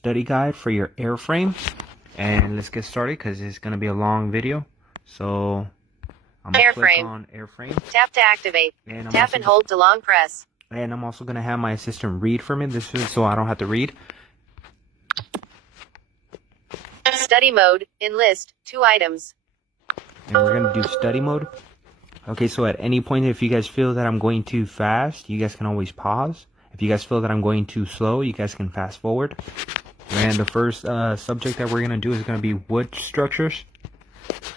study guide for your airframe. And let's get started because it's going to be a long video. So I'm going to click on airframe. Tap to activate. And Tap and hold to long press. And I'm also going to have my assistant read for me. This is so I don't have to read. Study mode, enlist, 2 items. And we're going to do study mode. Okay, so at any point, if you guys feel that I'm going too fast, you guys can always pause. If you guys feel that I'm going too slow, you guys can fast forward. And the first subject that we're going to do is going to be wood structures.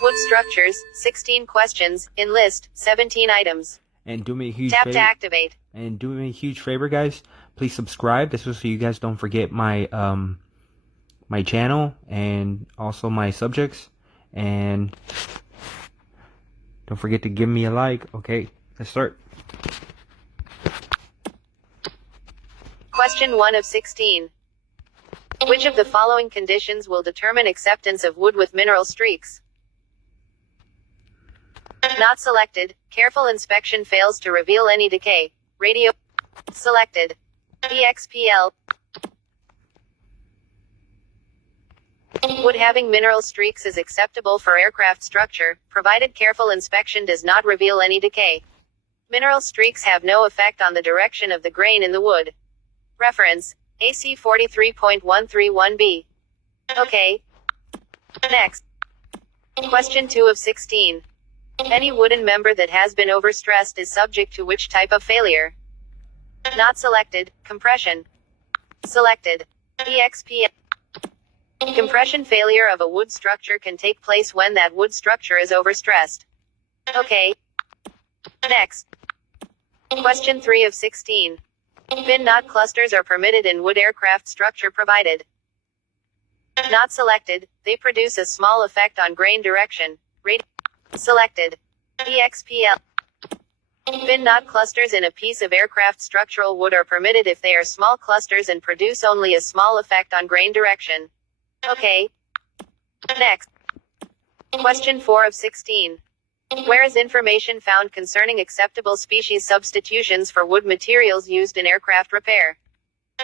Wood structures, 16 questions, enlist, 17 items. And do me a huge Tap favor. to activate. And do me a huge favor, guys. Please subscribe. This is so you guys don't forget my my channel and also my subjects. And don't forget to give me a like. Okay, let's start. Question 1 of 16. Which of the following conditions will determine acceptance of wood with mineral streaks? Not selected. Careful inspection fails to reveal any decay. Radio. Selected. EXPL. Wood having mineral streaks is acceptable for aircraft structure, provided careful inspection does not reveal any decay. Mineral streaks have no effect on the direction of the grain in the wood. Reference: AC 43.131b. Okay. Next. Question 2 of 16. Any wooden member that has been overstressed is subject to which type of failure? Not selected. Compression. Selected. EXP. Compression failure of a wood structure can take place when that wood structure is overstressed. Okay. Next. Question 3 of 16. Fin knot clusters are permitted in wood aircraft structure provided. Not selected. They produce a small effect on grain direction. Selected. EXPL. Fin knot clusters in a piece of aircraft structural wood are permitted if they are small clusters and produce only a small effect on grain direction. Okay. Next. Question 4 of 16. Where is information found concerning acceptable species substitutions for wood materials used in aircraft repair?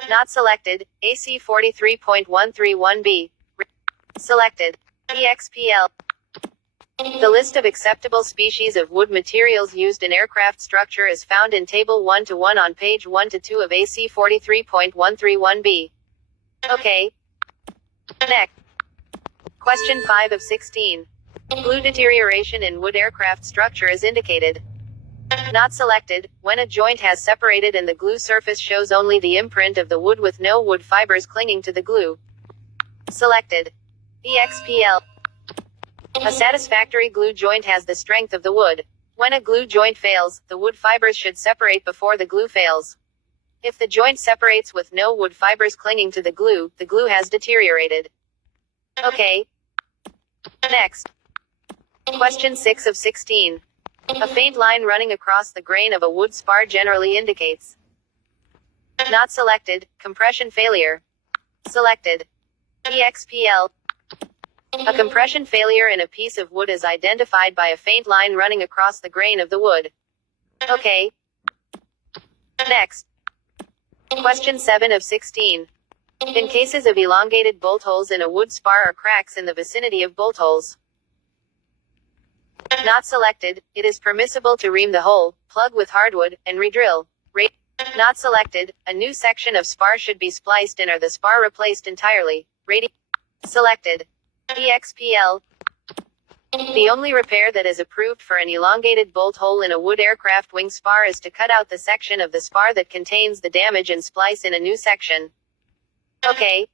Not selected. AC 43.131b. Selected. EXPL. The list of acceptable species of wood materials used in aircraft structure is found in Table 1-1 on page 1-2 of AC 43.131b. Okay. Next. Question 5 of 16. Glue deterioration in wood aircraft structure is indicated. Not selected. When a joint has separated and the glue surface shows only the imprint of the wood with no wood fibers clinging to the glue. Selected. EXPL. A satisfactory glue joint has the strength of the wood. When a glue joint fails, the wood fibers should separate before the glue fails. If the joint separates with no wood fibers clinging to the glue has deteriorated. Okay. Next. Question 6 of 16. A faint line running across the grain of a wood spar generally indicates. Not selected. Compression failure. Selected. EXPL. A compression failure in a piece of wood is identified by a faint line running across the grain of the wood. Okay. Next. Question 7 of 16. In cases of elongated bolt holes in a wood spar or cracks in the vicinity of bolt holes. Not selected. It is permissible to ream the hole, plug with hardwood, and redrill. Not selected. A new section of spar should be spliced in or the spar replaced entirely. Selected. EXPL. The only repair that is approved for an elongated bolt hole in a wood aircraft wing spar is to cut out the section of the spar that contains the damage and splice in a new section. Okay.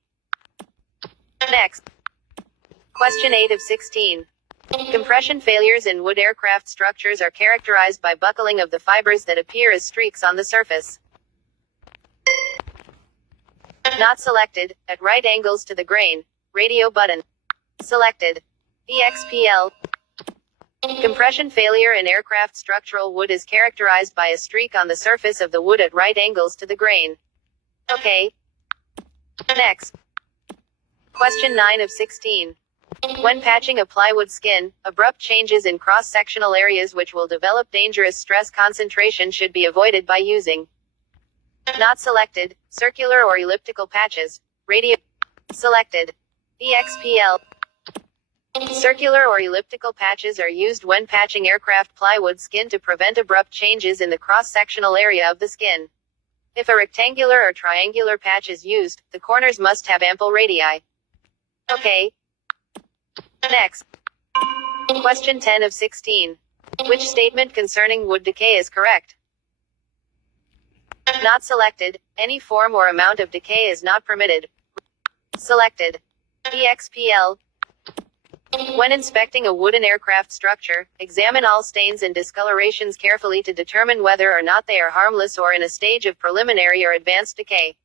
Next. Question 8 of 16. Compression failures in wood aircraft structures are characterized by buckling of the fibers that appear as streaks on the surface. Not selected. At right angles to the grain. Radio button. Selected. EXPL. Compression failure in aircraft structural wood is characterized by a streak on the surface of the wood at right angles to the grain. Okay. Next. Question 9 of 16. When patching a plywood skin, abrupt changes in cross-sectional areas which will develop dangerous stress concentration should be avoided by using. Not selected. Circular or elliptical patches. Radio. Selected. EXPL. Circular or elliptical patches are used when patching aircraft plywood skin to prevent abrupt changes in the cross-sectional area of the skin. If a rectangular or triangular patch is used, the corners must have ample radii. Okay. Next. Question 10 of 16. Which statement concerning wood decay is correct? Not selected. Any form or amount of decay is not permitted. Selected. EXPL. When inspecting a wooden aircraft structure, examine all stains and discolorations carefully to determine whether or not they are harmless or in a stage of preliminary or advanced decay.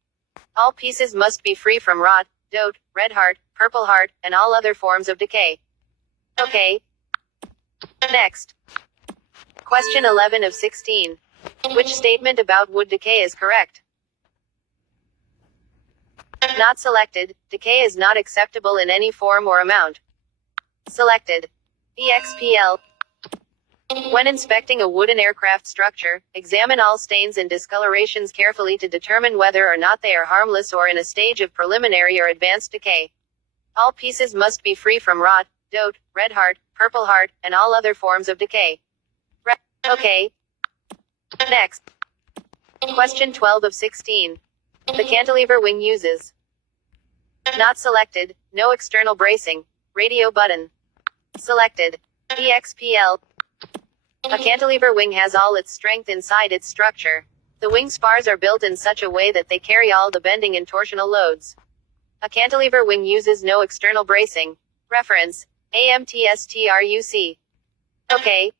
All pieces must be free from rot, dote, red heart, purple heart, and all other forms of decay. Okay. Next. Question 11 of 16. Which statement about wood decay is correct? Not selected. Decay is not acceptable in any form or amount. Selected. EXPL. When inspecting a wooden aircraft structure, examine all stains and discolorations carefully to determine whether or not they are harmless or in a stage of preliminary or advanced decay. All pieces must be free from rot, dote, red heart, purple heart, and all other forms of decay. Okay. Next. Question 12 of 16. The cantilever wing uses. Not selected. No external bracing. Radio button. Selected. EXPL. A cantilever wing has all its strength inside its structure. The wing spars are built in such a way that they carry all the bending and torsional loads. A cantilever wing uses no external bracing. Reference. AMTSTRUC. Okay.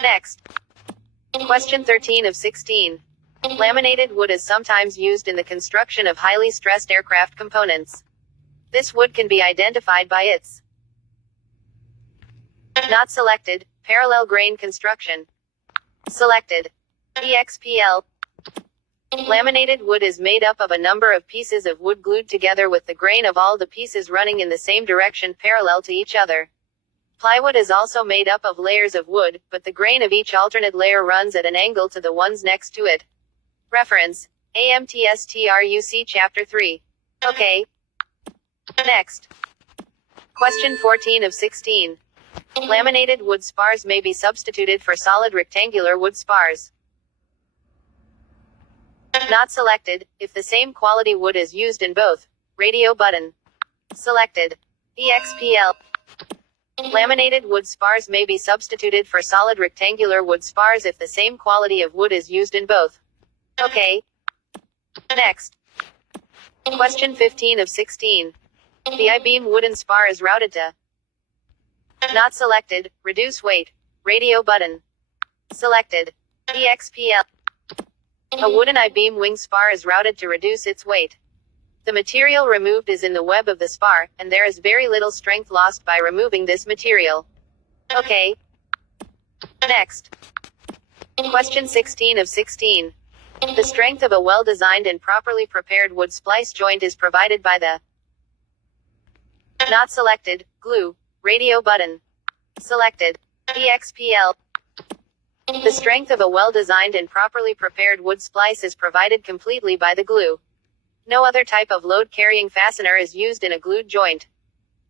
Next. Question 13 of 16. Laminated wood is sometimes used in the construction of highly stressed aircraft components. This wood can be identified by its. Not selected. Parallel grain construction. Selected. EXPL. Laminated wood is made up of a number of pieces of wood glued together with the grain of all the pieces running in the same direction parallel to each other. Plywood is also made up of layers of wood, but the grain of each alternate layer runs at an angle to the ones next to it. Reference. AMTSTRUC Chapter 3. Okay. Next. Question 14 of 16. Laminated wood spars may be substituted for solid rectangular wood spars. Not selected. If the same quality wood is used in both. Radio button. Selected. EXPL. Laminated wood spars may be substituted for solid rectangular wood spars if the same quality of wood is used in both. Okay. Next. Question 15 of 16. The I-beam wooden spar is routed to. Not selected. Reduce weight. Radio button. Selected. EXPL. A wooden I-beam wing spar is routed to reduce its weight. The material removed is in the web of the spar, and there is very little strength lost by removing this material. Okay. Next. Question 16 of 16. The strength of a well-designed and properly prepared wood splice joint is provided by the. Not selected. Glue. Radio button. Selected. EXPL. The strength of a well-designed and properly prepared wood splice is provided completely by the glue. No other type of load-carrying fastener is used in a glued joint.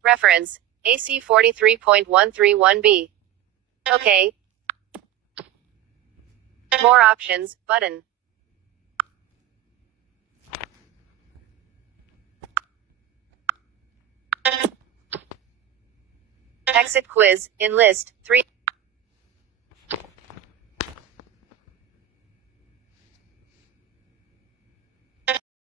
Reference. AC 43.131b. Okay. More options, button. Exit quiz, in list, 3.